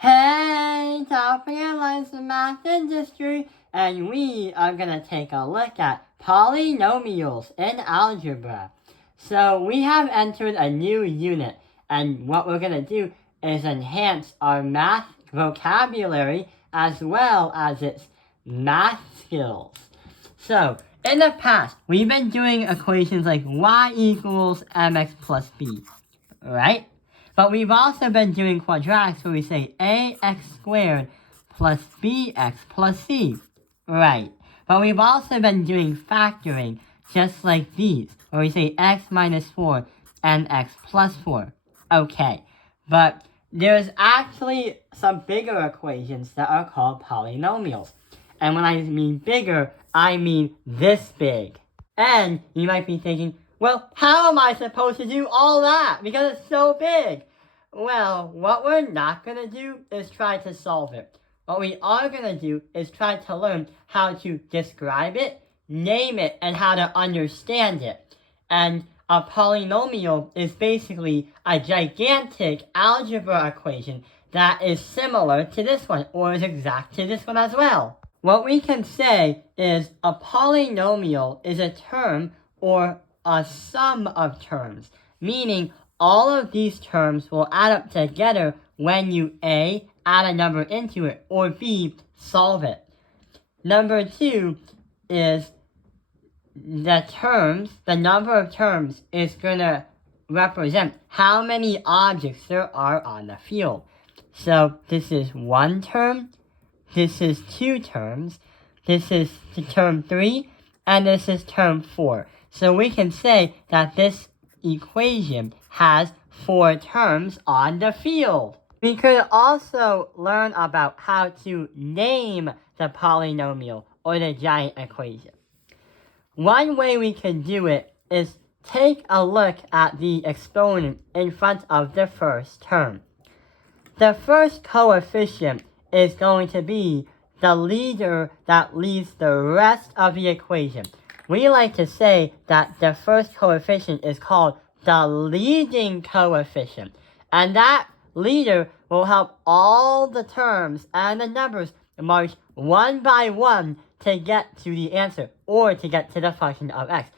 Hey, top of your lines in math industry, and we are gonna take a look at polynomials in algebra. So we have entered a new unit, and what we're gonna do is enhance our math vocabulary as well as its math skills. So in the past, we've been doing equations like y equals mx plus b, right? But we've also been doing quadratics where we say ax squared plus bx plus c. Right. But we've also been doing factoring just like these, where we say x minus 4 and x plus 4. Okay. But there's actually some bigger equations that are called polynomials. And when I mean bigger, I mean this big. And you might be thinking, well, how am I supposed to do all that? Because it's so big. Well, what we're not going to do is try to solve it. What we are going to do is try to learn how to describe it, name it, and how to understand it. And a polynomial is basically a gigantic algebra equation that is similar to this one, or is exact to this one as well. What we can say is a polynomial is a term or a sum of terms, meaning all of these terms will add up together when you A, add a number into it, or B, solve it. Number 2 is the number of terms is going to represent how many objects there are on the field. So this is one term, this is 2 terms, this is term 3, and this is term 4. So we can say that this equation has 4 terms on the field. We could also learn about how to name the polynomial or the giant equation. One way we can do it is take a look at the exponent in front of the first term. The first coefficient is going to be the leader that leads the rest of the equation. We like to say that the first coefficient is called the leading coefficient. And that leader will help all the terms and the numbers march one by one to get to the answer, or to get to the function of x.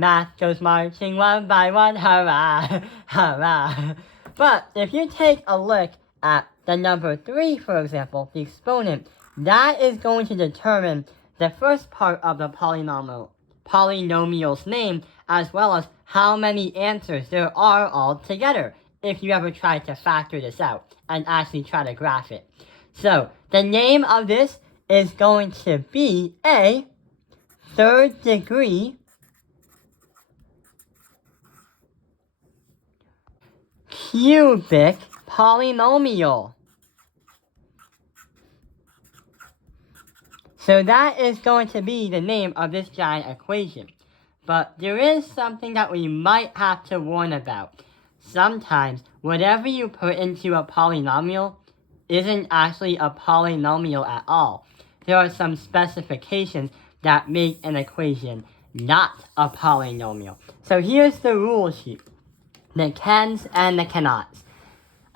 Math goes marching one by one, hurrah, hurrah. But if you take a look at the number 3, for example, the exponent, that is going to determine the first part of the polynomial's name, as well as how many answers there are altogether, if you ever try to factor this out and actually try to graph it. So, the name of this is going to be a third degree cubic polynomial. So that is going to be the name of this giant equation. But there is something that we might have to warn about. Sometimes, whatever you put into a polynomial isn't actually a polynomial at all. There are some specifications that make an equation not a polynomial. So here's the rule sheet. The cans and the cannots.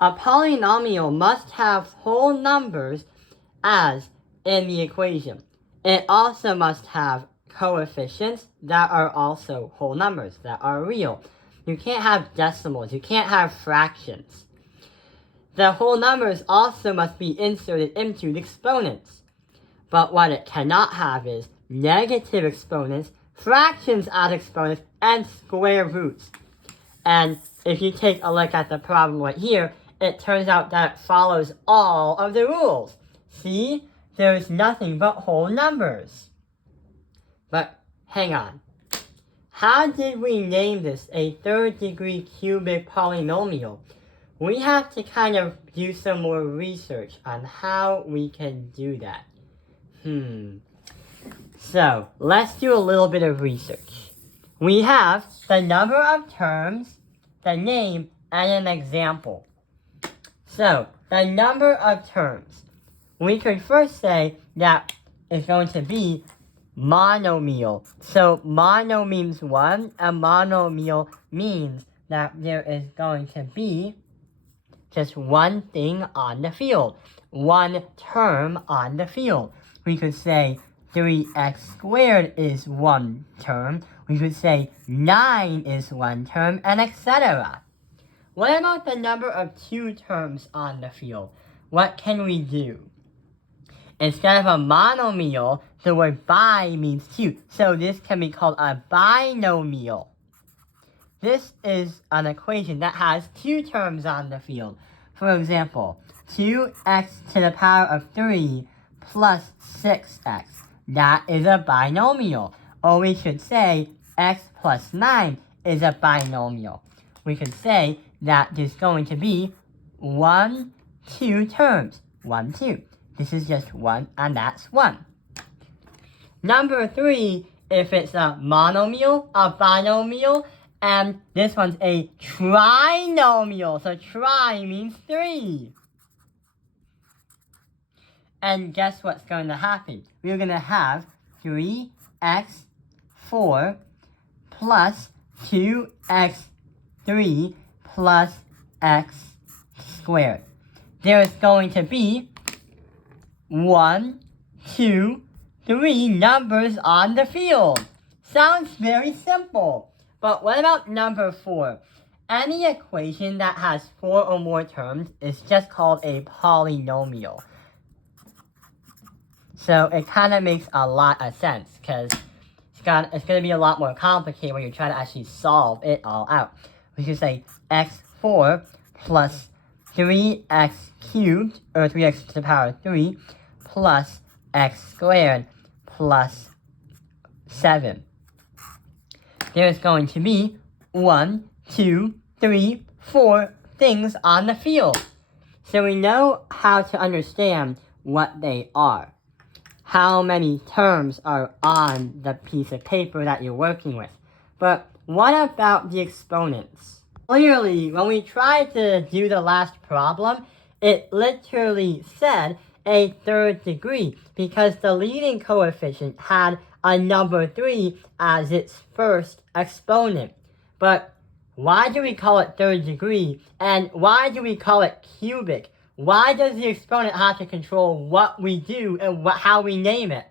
A polynomial must have whole numbers as in the equation. It also must have coefficients that are also whole numbers, that are real. You can't have decimals, you can't have fractions. The whole numbers also must be inserted into the exponents. But what it cannot have is negative exponents, fractions as exponents, and square roots. And if you take a look at the problem right here, it turns out that it follows all of the rules. See? There's nothing but whole numbers. But hang on. How did we name this a third degree cubic polynomial? We have to kind of do some more research on how we can do that. So let's do a little bit of research. We have the number of terms, the name, and an example. So the number of terms. We could first say that it's going to be monomial. So mono means one, and monomial means that there is going to be just one thing on the field, one term on the field. We could say 3x squared is one term. We could say 9 is one term, and etc. What about the number of two terms on the field? What can we do? Instead of a monomial, the word bi means two. So this can be called a binomial. This is an equation that has two terms on the field. For example, 2x to the power of 3 plus 6x. That is a binomial. Or we should say x plus 9 is a binomial. We could say that there's going to be 1, 2 terms. 1, 2. This is just 1, and that's 1. Number 3, if it's a monomial, a binomial, and this one's a trinomial. So tri means 3. And guess what's going to happen? We're going to have 3x4 plus 2x3 plus x squared. There is going to be 1, 2, 3 numbers on the field. Sounds very simple. But what about number 4? Any equation that has 4 or more terms is just called a polynomial. So it kind of makes a lot of sense because it's going to be a lot more complicated when you try to actually solve it all out. We should say x4 plus 3x cubed, or 3x to the power of 3, plus x squared plus 7. There's going to be 1, 2, 3, 4 things on the field. So we know how to understand what they are. How many terms are on the piece of paper that you're working with. But what about the exponents? Clearly, when we tried to do the last problem, it literally said a third degree because the leading coefficient had a number 3 as its first exponent. But why do we call it third degree? And why do we call it cubic? Why does the exponent have to control what we do and how we name it?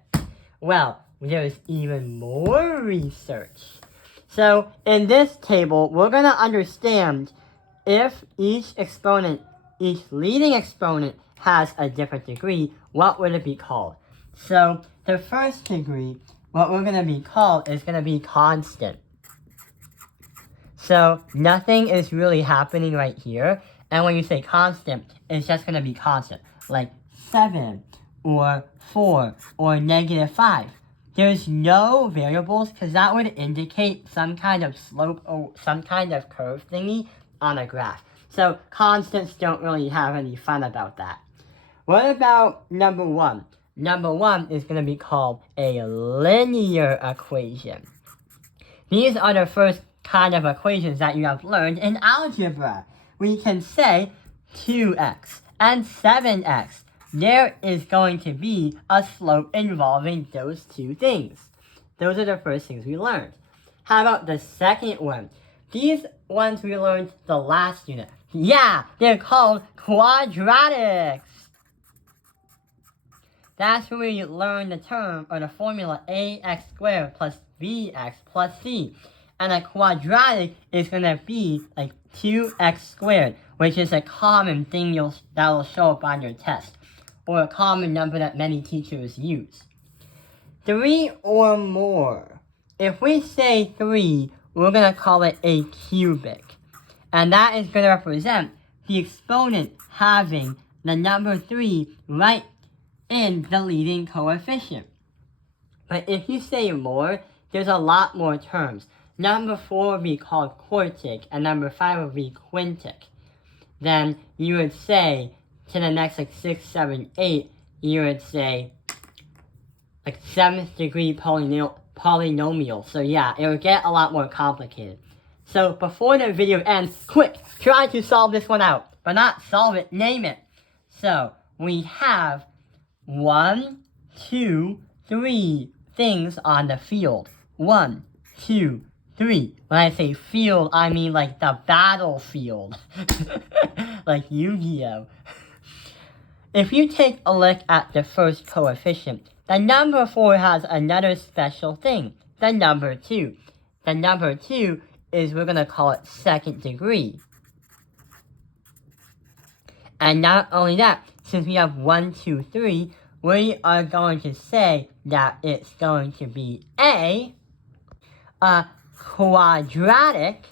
Well, there's even more research. So in this table, we're going to understand if each leading exponent has a different degree, what would it be called? So the first degree, what we're going to be called is going to be constant. So nothing is really happening right here. And when you say constant, it's just going to be constant. Like 7 or 4 or -5. There's no variables because that would indicate some kind of slope or some kind of curve thingy on a graph. So constants don't really have any fun about that. What about number 1? Number 1 is going to be called a linear equation. These are the first kind of equations that you have learned in algebra. We can say 2x and 7x. There is going to be a slope involving those two things. Those are the first things we learned. How about the second one? These ones we learned the last unit. Yeah, they're called quadratics. That's where we learn the term or the formula ax squared plus bx plus c. And a quadratic is going to be like 2x squared, which is a common thing that will show up on your test, or a common number that many teachers use. 3 or more. If we say 3, we're going to call it a cubic. And that is going to represent the exponent having the number 3 right in the leading coefficient. But if you say more, there's a lot more terms. Number 4 would be called quartic, and number 5 would be quintic. Then you would say, to the next like 6, 7, 8, you would say like 7th degree polynomial. So yeah, it will get a lot more complicated. So before the video ends, quick, try to solve this one out. But not solve it, name it. So we have 1, 2, 3 things on the field. 1, 2, 3. When I say field, I mean like the battlefield. Like Yu-Gi-Oh! If you take a look at the first coefficient, the number 4 has another special thing, the number 2. The number 2 is, we're going to call it 2nd degree. And not only that, since we have 1, 2, 3, we are going to say that it's going to be a quadratic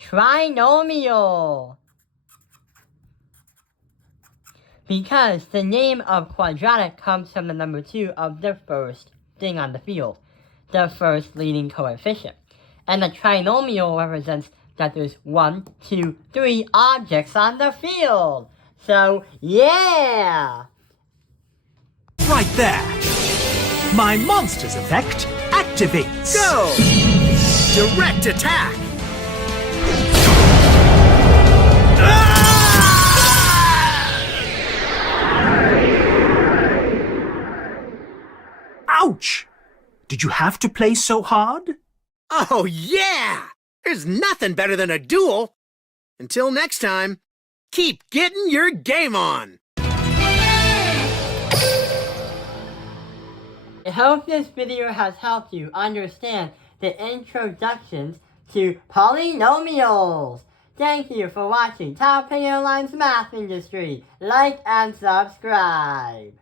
trinomial. Because the name of quadratic comes from the number 2 of the first thing on the field, the first leading coefficient. And the trinomial represents that there's 1, 2, 3 objects on the field. So, yeah! Right there! My monsters effect activates! Go! Direct attack! Ouch! Did you have to play so hard? Oh, yeah! There's nothing better than a duel. Until next time, keep getting your game on! I hope this video has helped you understand the introductions to polynomials. Thank you for watching Top Line's Math Industry. Like and subscribe.